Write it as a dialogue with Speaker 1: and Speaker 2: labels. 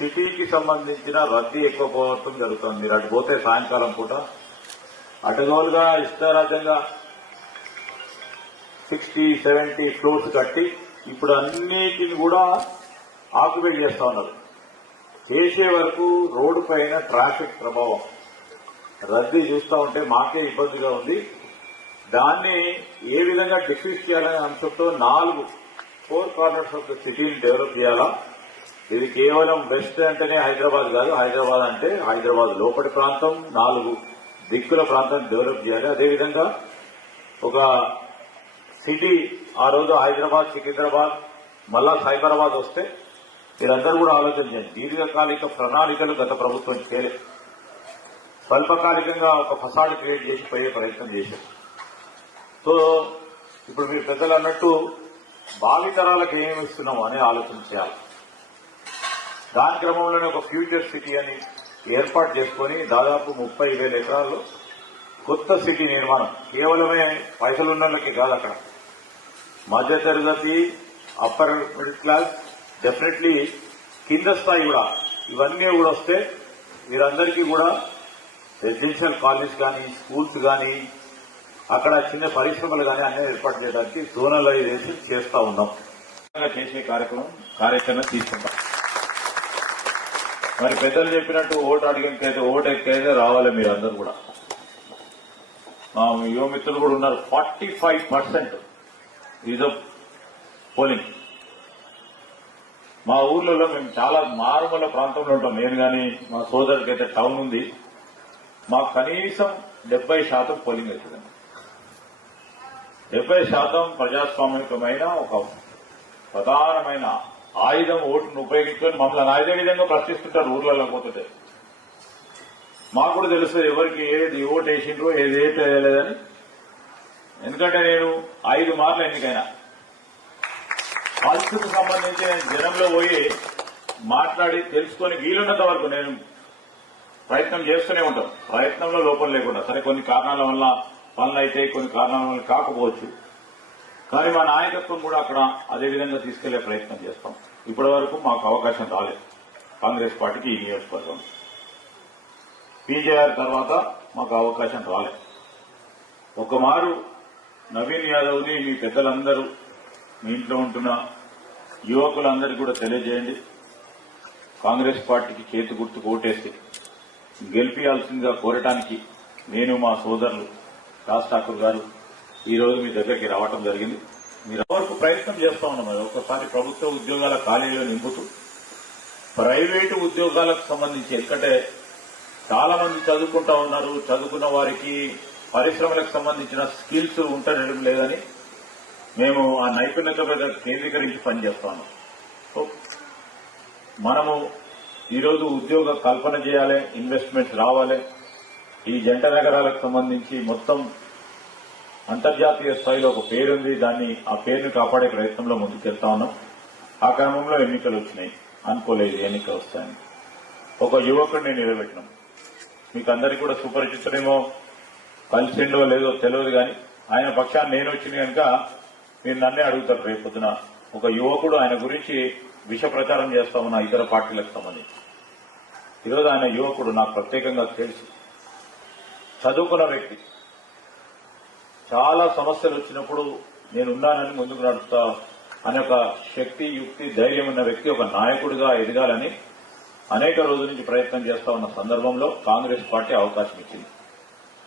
Speaker 1: సిటీకి సంబంధించిన రద్దీ ఎక్కువ పోవటం జరుగుతుంది. మీరు అటు పోతే సాయంకాలం పూట అటుగోలుగా ఇష్టారాజ్యంగా సిక్స్టీ సెవెంటీ ఫ్లోర్స్ కట్టి ఇప్పుడు అన్నిటిని కూడా ఆక్యుపై చేస్తా ఉన్నారు. చేసే వరకు రోడ్డు పైన ట్రాఫిక్ ప్రభావం. రద్దీ చూస్తూ ఉంటే మాకే ఇబ్బందిగా ఉంది. దాన్ని ఏ విధంగా డిఫ్యూజ్ చేయాలనే అంశంతో నాలుగు ఫోర్ కార్నర్స్ ఆఫ్ ద సిటీని డెవలప్ చేయాలా? ఇది కేవలం వెస్ట్ అంటేనే హైదరాబాద్ కాదు. హైదరాబాద్ అంటే హైదరాబాద్ లోపటి ప్రాంతం నాలుగు దిక్కుల ప్రాంతం డెవలప్ చేయాలి. అదేవిధంగా ఒక సిటీ ఆ రోజు హైదరాబాద్ సికింద్రాబాద్ మళ్ళా సైబరాబాద్ వస్తే మీరందరూ కూడా ఆలోచన చేయండి దీర్ఘకాలిక ప్రణాళికలు గత ప్రభుత్వం చేయలే స్వల్పకాలికంగా ఒక ఫసాడ్ క్రియేట్ చేసి పోయే ప్రయత్నం చేశారు. సో ఇప్పుడు మీరు పెద్దలు అన్నట్టు భావితరాలకు ఏమి ఇస్తున్నాం అనే ఆలోచన చేయాలి. దాని క్రమంలోనే ఒక ఫ్యూచర్ సిటీ అని ఏర్పాటు చేసుకొని దాదాపు ముప్పై వేల ఎకరాల్లో కొత్త సిటీ నిర్మాణం. కేవలమే పైసలు ఉన్న వాళ్ళకి కాదు అక్కడ. మధ్యతరగతి అప్పర్ మిడిల్ క్లాస్ డెఫినెట్లీ కింద స్థాయి కూడా. ఇవన్నీ కూడా వస్తే వీరందరికీ కూడా రెసిడెన్షియల్ కాలేజ్ కానీ స్కూల్స్ కానీ అక్కడ చిన్న పరిశ్రమలు కానీ అన్ని ఏర్పాటు చేయడానికి జోనలైజేషన్ చేస్తా ఉన్నాం. చేసే కార్యక్రమం కార్యాచరణ తీసుకుంటాం. మరి పెద్దలు చెప్పినట్టు ఓటు అడిగేకైతే ఓటు ఎక్కైతే రావాలి మీరందరూ కూడా. మా యువ మిత్రులు కూడా ఉన్నారు. Forty five percent is polling. మా ఊర్లలో మేము చాలా మారుమూల ప్రాంతంలో ఉంటాం. నేను కానీ మా సోదరుడికి అయితే టౌన్ ఉంది. మాకు కనీసం డెబ్బై శాతం పోలింగ్ అవుతుందండి డెబ్బై శాతం ప్రజాస్వామికమైన ఒక ప్రధానమైన ఆయుధం ఓటును ఉపయోగించుకొని మమ్మల్ని అదే విధంగా ప్రశ్నిస్తుంటారు ఊర్లలో పోతుంటే. మాకు కూడా తెలుసు ఎవరికి ఏది ఓటు వేసిండ్రో ఏది వేయలేదని. ఎందుకంటే నేను ఐదు మార్లు ఎన్నికైనా. పరిస్థితికి సంబంధించి నేను జనంలో పోయి మాట్లాడి తెలుసుకొని వీలున్నంత వరకు నేను ప్రయత్నం చేస్తూనే ఉంటాం. ప్రయత్నంలో లోపం లేకుండా. సరే కొన్ని కారణాల వల్ల పనులు అయితే కొన్ని కారణాల వల్ల కాకపోవచ్చు. కానీ మా నాయకత్వం కూడా అక్కడ అదే విధంగా తీసుకెళ్ళే ప్రయత్నం చేస్తాం. ఇప్పటి వరకు మాకు అవకాశం రాలేదు. కాంగ్రెస్ పార్టీకి ఈ నియోజకవర్గం. పీజేఆర్ తర్వాత మాకు అవకాశం రాలేదు. ఒకమారు నవీన్ యాదవ్ని మీ పెద్దలందరూ మీ ఇంట్లో ఉంటున్న యువకులందరికీ కూడా తెలియజేయండి. కాంగ్రెస్ పార్టీకి చేతి గుర్తుకు ఓటేసి గెలిపించాల్సిందిగా కోరటానికి నేను మా సోదరులు రాజ్ ఠాకూర్ గారు ఈరోజు మీ దగ్గరికి రావటం జరిగింది. మీరు వరకు ప్రయత్నం చేస్తా ఉన్నాం మరి? ఒకసారి ప్రభుత్వ ఉద్యోగాల ఖాళీలు నింపుతూ ప్రైవేటు ఉద్యోగాలకు సంబంధించి ఎందుకంటే చాలా మంది చదువుకుంటా ఉన్నారు చదువుకున్న వారికి పరిశ్రమలకు సంబంధించిన స్కిల్స్ ఉండడం లేదని మేము ఆ నైపుణ్యత మీద కేంద్రీకరించి పనిచేస్తాము మనము ఈరోజు ఉద్యోగ కల్పన చేయాలి ఇన్వెస్ట్మెంట్స్ రావాలి. ఈ జంట నగరాలకు సంబంధించి మొత్తం అంతర్జాతీయ స్థాయిలో ఒక పేరుంది. దాన్ని ఆ పేరుని కాపాడే ప్రయత్నంలో ముందుకెళ్తా ఉన్నాం. ఆ క్రమంలో ఎన్నికలు వచ్చినాయి. అనుకోలేదు ఎన్నికలు వస్తాయని. ఒక యువకుడిని నిలబెట్టినాం. మీకు అందరికీ కూడా సుపరిచితుడేమో కలిసిండో లేదో తెలియదు కానీ ఆయన పక్షాన్ని నేను వచ్చింది కనుక మీరు నన్నే అడుగుతారు రేపొద్దున ఒక యువకుడు ఆయన గురించి విష ప్రచారం చేస్తా ఉన్న ఇతర పార్టీలకు సంబంధించి. ఈరోజు ఆయన యువకుడు నాకు ప్రత్యేకంగా తెలుసు. చదువుకున్న వ్యక్తి. చాలా సమస్యలు వచ్చినప్పుడు నేనున్నానని ముందుకు నడుస్తా అనే ఒక శక్తి యుక్తి ధైర్యం ఉన్న వ్యక్తి ఒక నాయకుడిగా ఎదగాలని అనేక రోజుల నుంచి ప్రయత్నం చేస్తా ఉన్న సందర్భంలో కాంగ్రెస్ పార్టీ అవకాశం ఇచ్చింది.